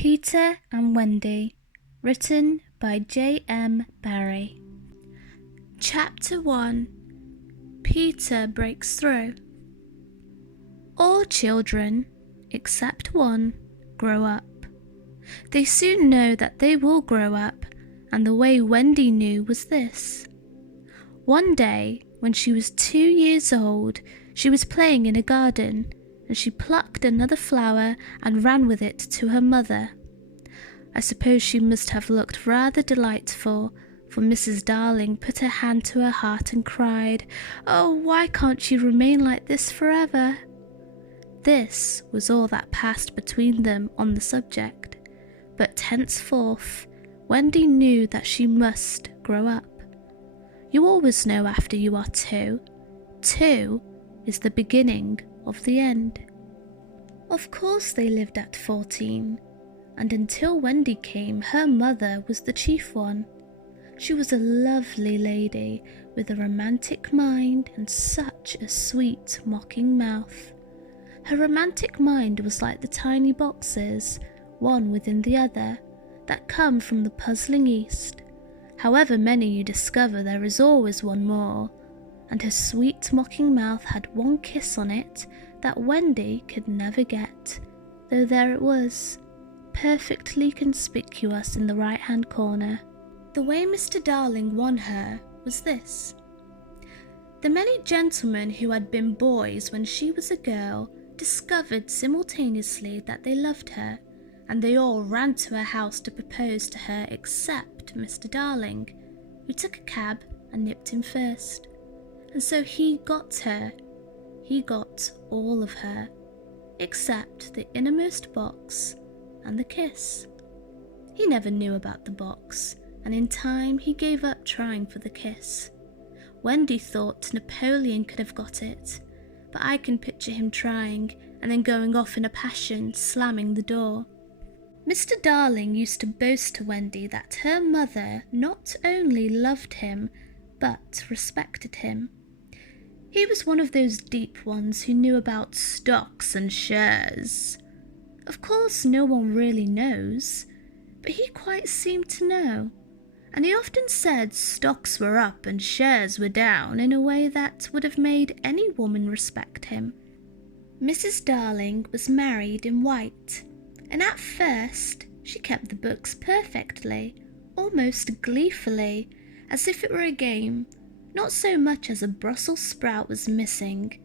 Peter and Wendy, written by J.M. Barrie. Chapter 1. Peter Breaks Through. All children, except one, grow up. They soon know that they will grow up, and the way Wendy knew was this. One day, when she was 2 years old, she was playing in a garden, and she plucked another flower and ran with it to her mother. I suppose she must have looked rather delightful, for Mrs. Darling put her hand to her heart and cried, "Oh, why can't she remain like this forever?" This was all that passed between them on the subject, but henceforth Wendy knew that she must grow up. You always know after you are 2. 2 is the beginning of the end. Of course they lived at 14, and until Wendy came, her mother was the chief one. She was a lovely lady with a romantic mind and such a sweet, mocking mouth. Her romantic mind was like the tiny boxes, one within the other, that come from the puzzling East. However many you discover, there is always one more, and her sweet mocking mouth had one kiss on it that Wendy could never get, though there it was, perfectly conspicuous in the right-hand corner. The way Mr. Darling won her was this. The many gentlemen who had been boys when she was a girl discovered simultaneously that they loved her, and they all ran to her house to propose to her except Mr. Darling, who took a cab and nipped him first. And so he got her. He got all of her, except the innermost box and the kiss. He never knew about the box, and in time he gave up trying for the kiss. Wendy thought Napoleon could have got it, but I can picture him trying and then going off in a passion, slamming the door. Mr. Darling used to boast to Wendy that her mother not only loved him, but respected him. He was one of those deep ones who knew about stocks and shares. Of course, no one really knows, but he quite seemed to know, and he often said stocks were up and shares were down in a way that would have made any woman respect him. Mrs. Darling was married in white, and at first she kept the books perfectly, almost gleefully, as if it were a game. Not so much as a Brussels sprout was missing,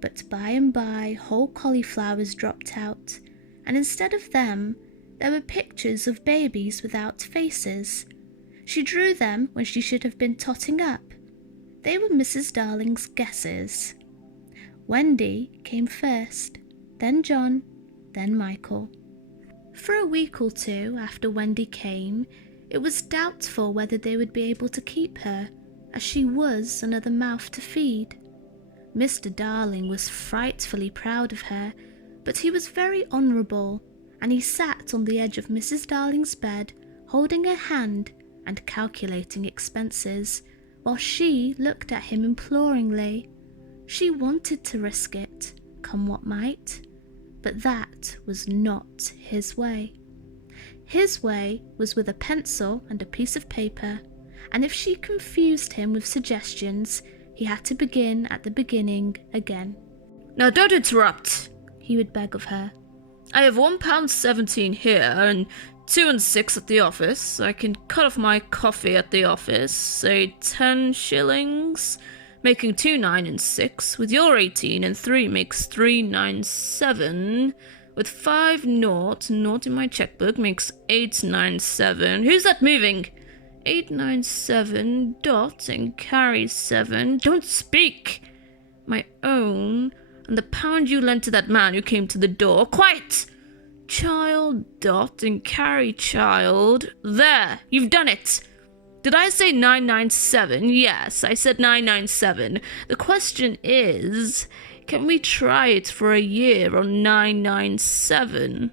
but by and by whole cauliflowers dropped out, and instead of them there were pictures of babies without faces. She drew them when she should have been totting up. They were Mrs. Darling's guesses. Wendy came first, then John, then Michael. For a week or two after Wendy came, it was doubtful whether they would be able to keep her, as she was another mouth to feed. Mr. Darling was frightfully proud of her, but he was very honourable, and he sat on the edge of Mrs. Darling's bed, holding her hand and calculating expenses, while she looked at him imploringly. She wanted to risk it, come what might, but that was not his way. His way was with a pencil and a piece of paper, and if she confused him with suggestions, he had to begin at the beginning again. "Now don't interrupt," he would beg of her. "I have £1.17 here and 2 and 6 at the office. I can cut off my coffee at the office, say 10 shillings, making 2, 9 and 6. With your 18 and 3 makes 3, 9, 7. With 5 naught in my checkbook makes 8, 9, 7. Who's that moving? 8, 9, 7, dot and carry 7. Don't speak! My own, and the pound you lent to that man who came to the door. Quiet! Child, dot and carry child. There, you've done it! Did I say 997? Yes, I said 997. The question is, can we try it for a year on 997?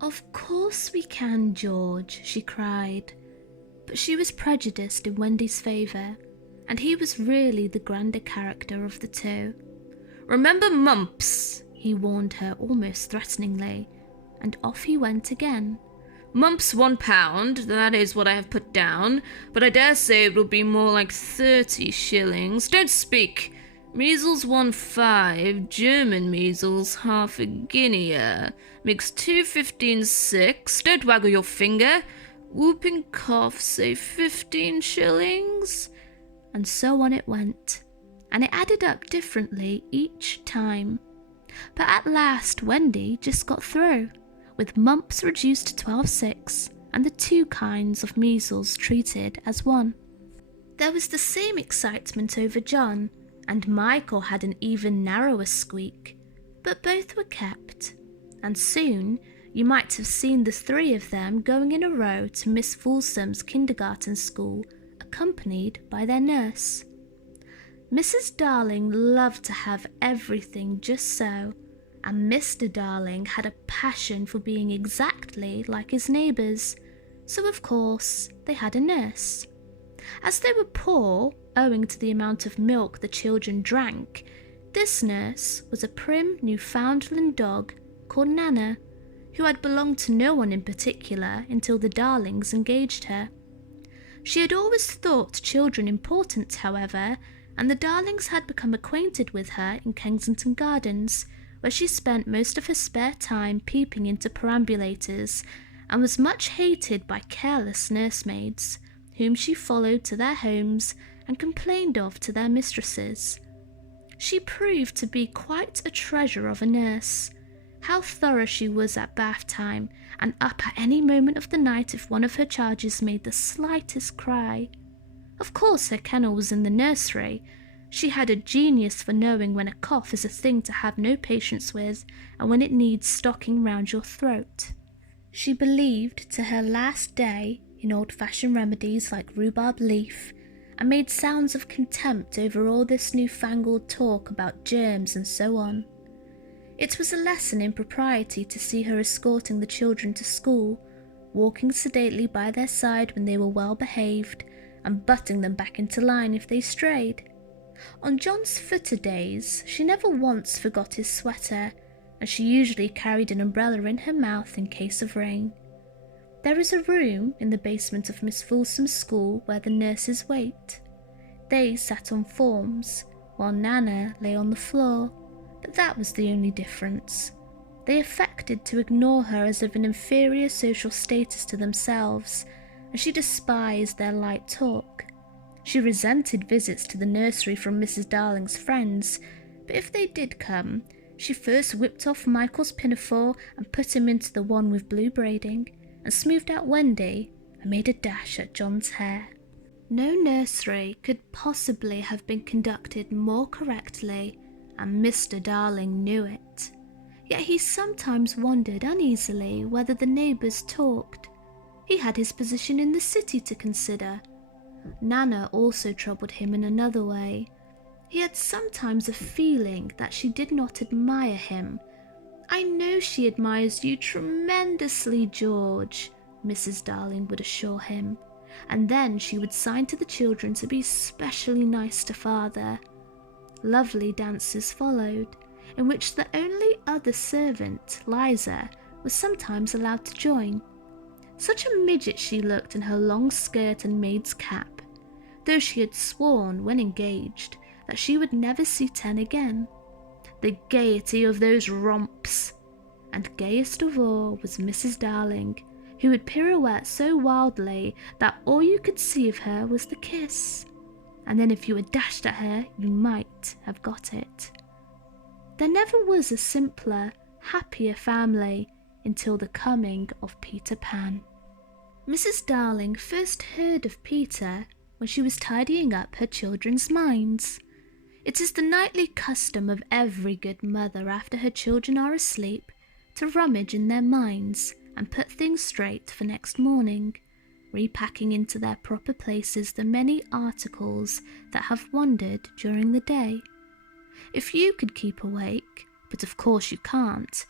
Of course we can, George, she cried. But she was prejudiced in Wendy's favour, and he was really the grander character of the two. Remember mumps, he warned her almost threateningly, and off he went again, Mumps £1, that is what I have put down, but I dare say it will be more like 30 shillings. Don't speak. Measles 1.5, German measles half a guinea. Makes 2.15 6. Don't waggle your finger. Whooping cough, say 15 shillings. And so on it went, and it added up differently each time. But at last Wendy just got through, with mumps reduced to 12.6 and the two kinds of measles treated as one. There was the same excitement over John, and Michael had an even narrower squeak, but both were kept, and soon you might have seen the three of them going in a row to Miss Folsom's kindergarten school, accompanied by their nurse. Mrs. Darling loved to have everything just so, and Mr. Darling had a passion for being exactly like his neighbours, so of course they had a nurse. As they were poor, owing to the amount of milk the children drank, this nurse was a prim Newfoundland dog called Nana, who had belonged to no one in particular until the Darlings engaged her. She had always thought children important, however, and the Darlings had become acquainted with her in Kensington Gardens, where she spent most of her spare time peeping into perambulators, and was much hated by careless nursemaids, whom she followed to their homes and complained of to their mistresses. She proved to be quite a treasure of a nurse. How thorough she was at bath time, and up at any moment of the night if one of her charges made the slightest cry. Of course her kennel was in the nursery. She had a genius for knowing when a cough is a thing to have no patience with, and when it needs stocking round your throat. She believed to her last day in old-fashioned remedies like rhubarb leaf, and made sounds of contempt over all this newfangled talk about germs and so on. It was a lesson in propriety to see her escorting the children to school, walking sedately by their side when they were well behaved, and butting them back into line if they strayed. On John's footer days, she never once forgot his sweater, and she usually carried an umbrella in her mouth in case of rain. There is a room in the basement of Miss Folsom's school where the nurses wait. They sat on forms, while Nana lay on the floor, but that was the only difference. They affected to ignore her as of an inferior social status to themselves, and she despised their light talk. She resented visits to the nursery from Mrs. Darling's friends, but if they did come, she first whipped off Michael's pinafore and put him into the one with blue braiding, and smoothed out Wendy and made a dash at John's hair. No nursery could possibly have been conducted more correctly, and Mr. Darling knew it. Yet he sometimes wondered uneasily whether the neighbours talked. He had his position in the city to consider. Nana also troubled him in another way. He had sometimes a feeling that she did not admire him. "I know she admires you tremendously, George," Mrs. Darling would assure him, and then she would sign to the children to be specially nice to father. Lovely dances followed, in which the only other servant, Liza, was sometimes allowed to join. Such a midget she looked in her long skirt and maid's cap, though she had sworn, when engaged, that she would never see 10 again. The gaiety of those romps! And gayest of all was Mrs. Darling, who would pirouette so wildly that all you could see of her was the kiss, and then if you had dashed at her, you might have got it. There never was a simpler, happier family until the coming of Peter Pan. Mrs. Darling first heard of Peter when she was tidying up her children's minds. It is the nightly custom of every good mother after her children are asleep to rummage in their minds and put things straight for next morning, repacking into their proper places the many articles that have wandered during the day. If you could keep awake, but of course you can't,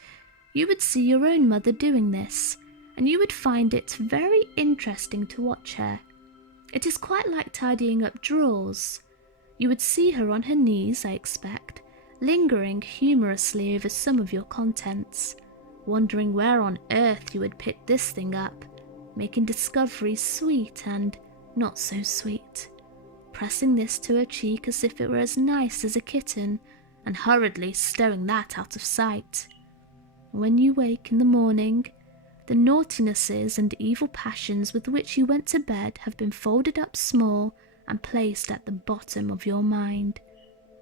you would see your own mother doing this, and you would find it very interesting to watch her. It is quite like tidying up drawers. You would see her on her knees, I expect, lingering humorously over some of your contents, wondering where on earth you had picked this thing up, making discoveries sweet and not so sweet, pressing this to her cheek as if it were as nice as a kitten, and hurriedly stowing that out of sight. When you wake in the morning, the naughtinesses and evil passions with which you went to bed have been folded up small and placed at the bottom of your mind,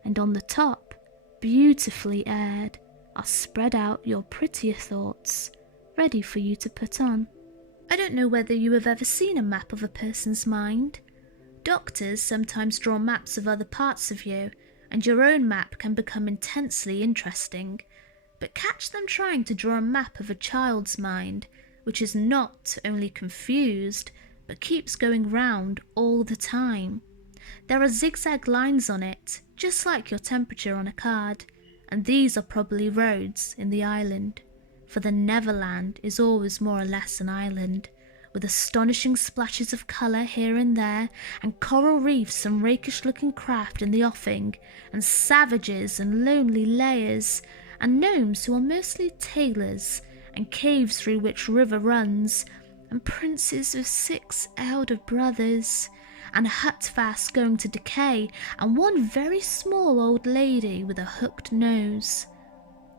and on the top, beautifully aired, are spread out your prettier thoughts, ready for you to put on. I don't know whether you have ever seen a map of a person's mind. Doctors sometimes draw maps of other parts of you, and your own map can become intensely interesting. But catch them trying to draw a map of a child's mind, which is not only confused, but keeps going round all the time. There are zigzag lines on it, just like your temperature on a card, and these are probably roads in the island, for the Neverland is always more or less an island, with astonishing splashes of colour here and there, and coral reefs and rakish-looking craft in the offing, and savages and lonely layers, and gnomes who are mostly tailors, and caves through which river runs, and princes with 6 elder brothers, and a hut fast going to decay, and one very small old lady with a hooked nose.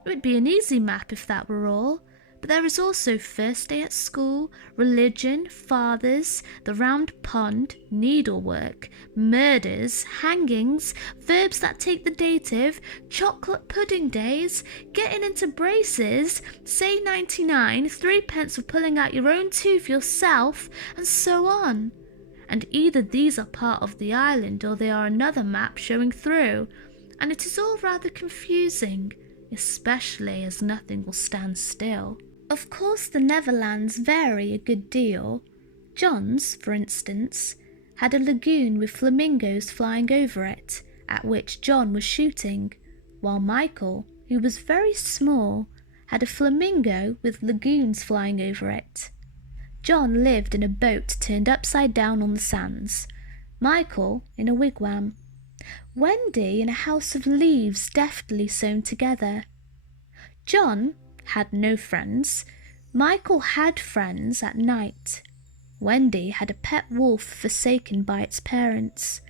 It would be an easy map if that were all, but there is also first day at school, religion, fathers, the round pond, needlework, murders, hangings, verbs that take the dative, chocolate pudding days, getting into braces, say 99, 3p for pulling out your own tooth yourself, and so on. And either these are part of the island or they are another map showing through, and it is all rather confusing, especially as nothing will stand still. Of course the Neverlands vary a good deal. John's, for instance, had a lagoon with flamingos flying over it, at which John was shooting, while Michael, who was very small, had a flamingo with lagoons flying over it. John lived in a boat turned upside down on the sands, Michael in a wigwam, Wendy in a house of leaves deftly sewn together. John had no friends, Michael had friends at night. Wendy had a pet wolf forsaken by its parents.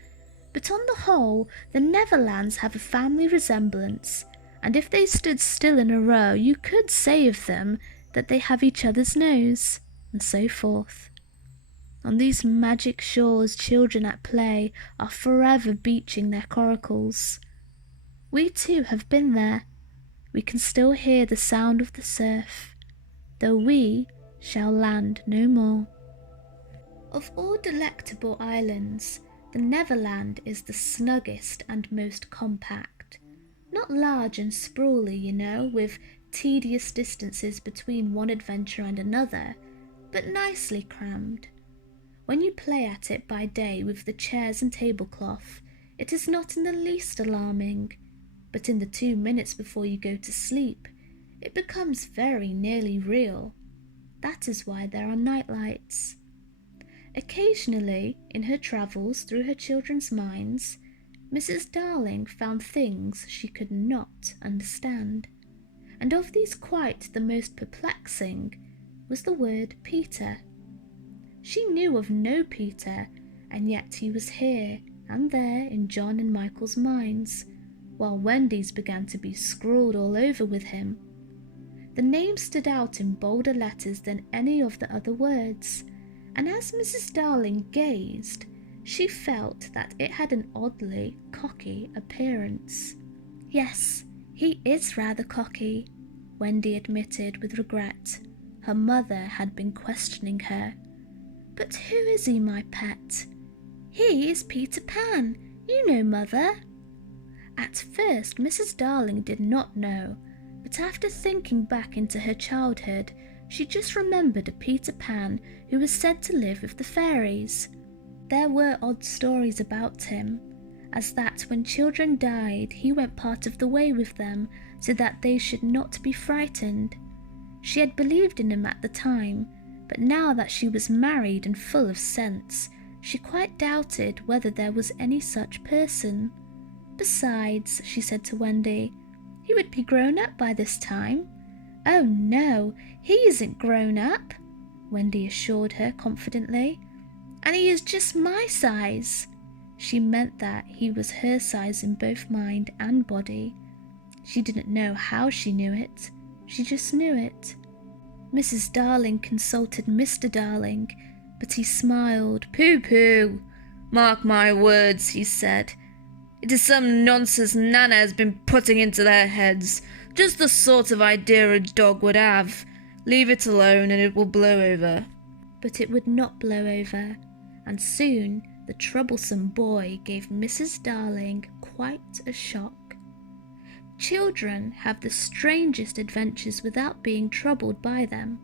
But on the whole, the Neverlands have a family resemblance, and if they stood still in a row, you could say of them that they have each other's nose, and so forth. On these magic shores, children at play are forever beaching their coracles. We too have been there. We can still hear the sound of the surf, though we shall land no more. Of all delectable islands, the Neverland is the snuggest and most compact. Not large and sprawly, you know, with tedious distances between one adventure and another, but nicely crammed. When you play at it by day with the chairs and tablecloth, it is not in the least alarming, but in the 2 minutes before you go to sleep, it becomes very nearly real. That is why there are night lights. Occasionally, in her travels through her children's minds, Mrs. Darling found things she could not understand, and of these quite the most perplexing was the word Peter. She knew of no Peter, and yet he was here and there in John and Michael's minds, while Wendy's began to be scrawled all over with him. The name stood out in bolder letters than any of the other words, and as Mrs. Darling gazed, she felt that it had an oddly cocky appearance. Yes, he is rather cocky, Wendy admitted with regret. Her mother had been questioning her. But who is he, my pet? He is Peter Pan, you know, Mother. At first, Mrs. Darling did not know, but after thinking back into her childhood, she just remembered a Peter Pan who was said to live with the fairies. There were odd stories about him, as that when children died, he went part of the way with them so that they should not be frightened. She had believed in him at the time, but now that she was married and full of sense, she quite doubted whether there was any such person. Besides, she said to Wendy, he would be grown up by this time. Oh no, he isn't grown up, Wendy assured her confidently. "And he is just my size." She meant that he was her size in both mind and body. She didn't know how she knew it. She just knew it. Mrs. Darling consulted Mr. Darling, but he smiled. "Pooh-pooh. Mark my words," he said. "It is some nonsense Nana has been putting into their heads. Just the sort of idea a dog would have. Leave it alone and it will blow over." But it would not blow over, and soon the troublesome boy gave Mrs. Darling quite a shock. Children have the strangest adventures without being troubled by them.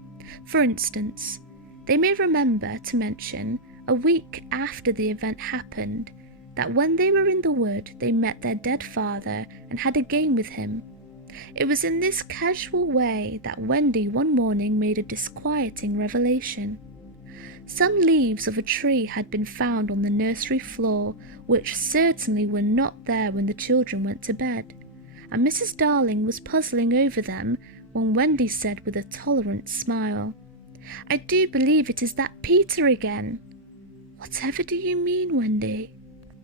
For instance, they may remember to mention, a week after the event happened, that when they were in the wood they met their dead father and had a game with him. It was in this casual way that Wendy one morning made a disquieting revelation. Some leaves of a tree had been found on the nursery floor, which certainly were not there when the children went to bed, and Mrs. Darling was puzzling over them when Wendy said with a tolerant smile, "I do believe it is that Peter again." "Whatever do you mean, Wendy?"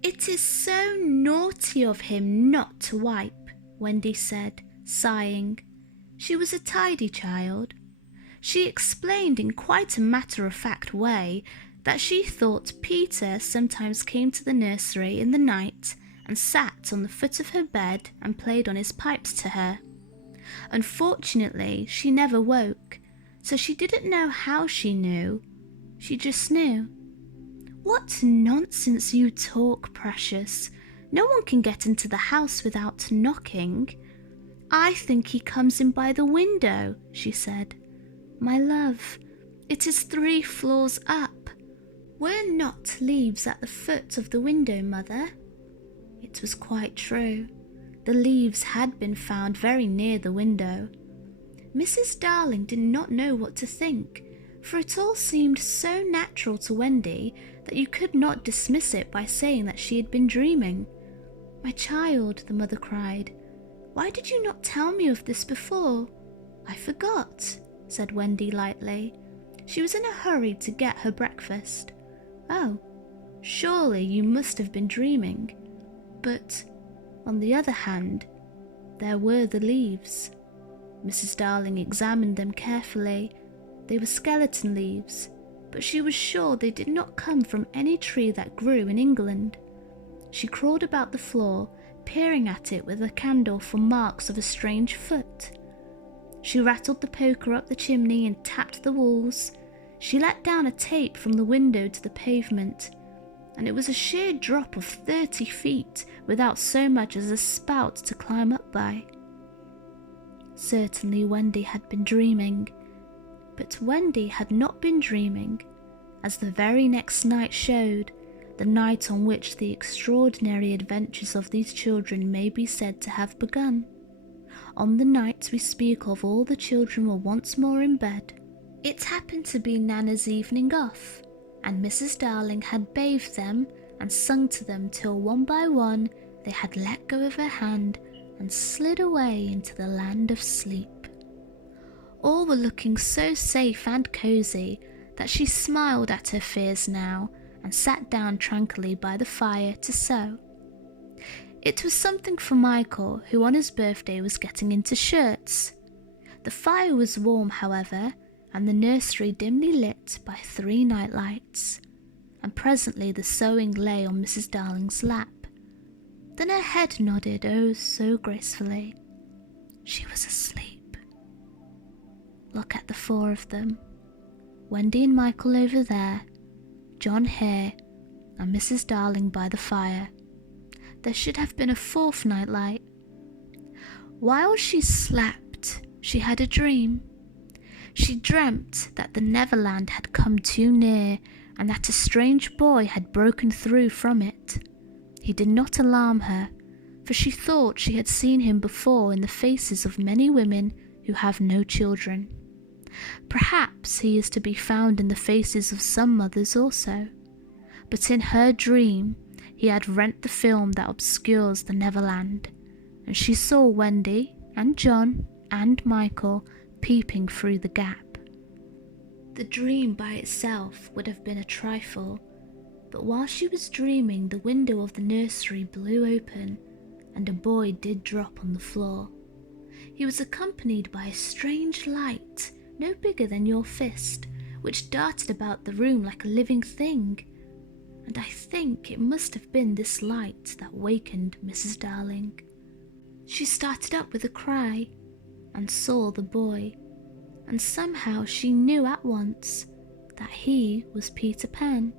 "It is so naughty of him not to wipe," Wendy said, sighing. She was a tidy child. She explained in quite a matter-of-fact way that she thought Peter sometimes came to the nursery in the night and sat on the foot of her bed and played on his pipes to her. Unfortunately, she never woke, so she didn't know how she knew. She just knew. "What nonsense you talk, Precious. No one can get into the house without knocking." "I think he comes in by the window," she said. "My love, it is 3 floors up. Were not leaves at the foot of the window, Mother?" It was quite true. The leaves had been found very near the window. Mrs. Darling did not know what to think, for it all seemed so natural to Wendy that you could not dismiss it by saying that she had been dreaming. "My child," the mother cried, "why did you not tell me of this before?" "I forgot," said Wendy lightly. She was in a hurry to get her breakfast. "Oh, surely you must have been dreaming." But, on the other hand, there were the leaves. Mrs. Darling examined them carefully. They were skeleton leaves, but she was sure they did not come from any tree that grew in England. She crawled about the floor, peering at it with a candle for marks of a strange foot. She rattled the poker up the chimney and tapped the walls. She let down a tape from the window to the pavement, and it was a sheer drop of 30 feet without so much as a spout to climb up by. Certainly Wendy had been dreaming, but Wendy had not been dreaming, as the very next night showed, the night on which the extraordinary adventures of these children may be said to have begun. On the night we speak of, all the children were once more in bed. It happened to be Nana's evening off, and Mrs. Darling had bathed them and sung to them till one by one they had let go of her hand and slid away into the land of sleep. All were looking so safe and cosy that she smiled at her fears now and sat down tranquilly by the fire to sew. It was something for Michael, who on his birthday was getting into shirts. The fire was warm, however, and the nursery dimly lit by 3 night lights, and presently the sewing lay on Mrs. Darling's lap. Then her head nodded oh so gracefully. She was asleep. Look at the 4 of them, Wendy and Michael over there, John here, and Mrs. Darling by the fire. There should have been a 4th night light. While she slept, she had a dream. She dreamt that the Neverland had come too near and that a strange boy had broken through from it. He did not alarm her, for she thought she had seen him before in the faces of many women who have no children. Perhaps he is to be found in the faces of some mothers also. But in her dream, he had rent the film that obscures the Neverland, and she saw Wendy and John and Michael peeping through the gap. The dream by itself would have been a trifle, but while she was dreaming, the window of the nursery blew open and a boy did drop on the floor. He was accompanied by a strange light, no bigger than your fist, which darted about the room like a living thing, and I think it must have been this light that wakened Mrs. Darling. She started up with a cry and saw the boy, and somehow she knew at once that he was Peter Pan.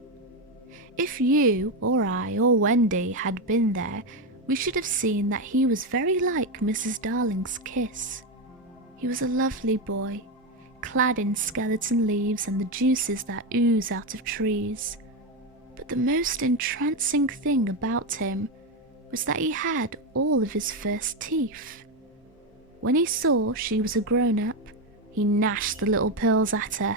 If you or I or Wendy had been there, we should have seen that he was very like Mrs. Darling's kiss. He was a lovely boy, clad in skeleton leaves and the juices that ooze out of trees. But the most entrancing thing about him was that he had all of his first teeth. When he saw she was a grown-up, he gnashed the little pearls at her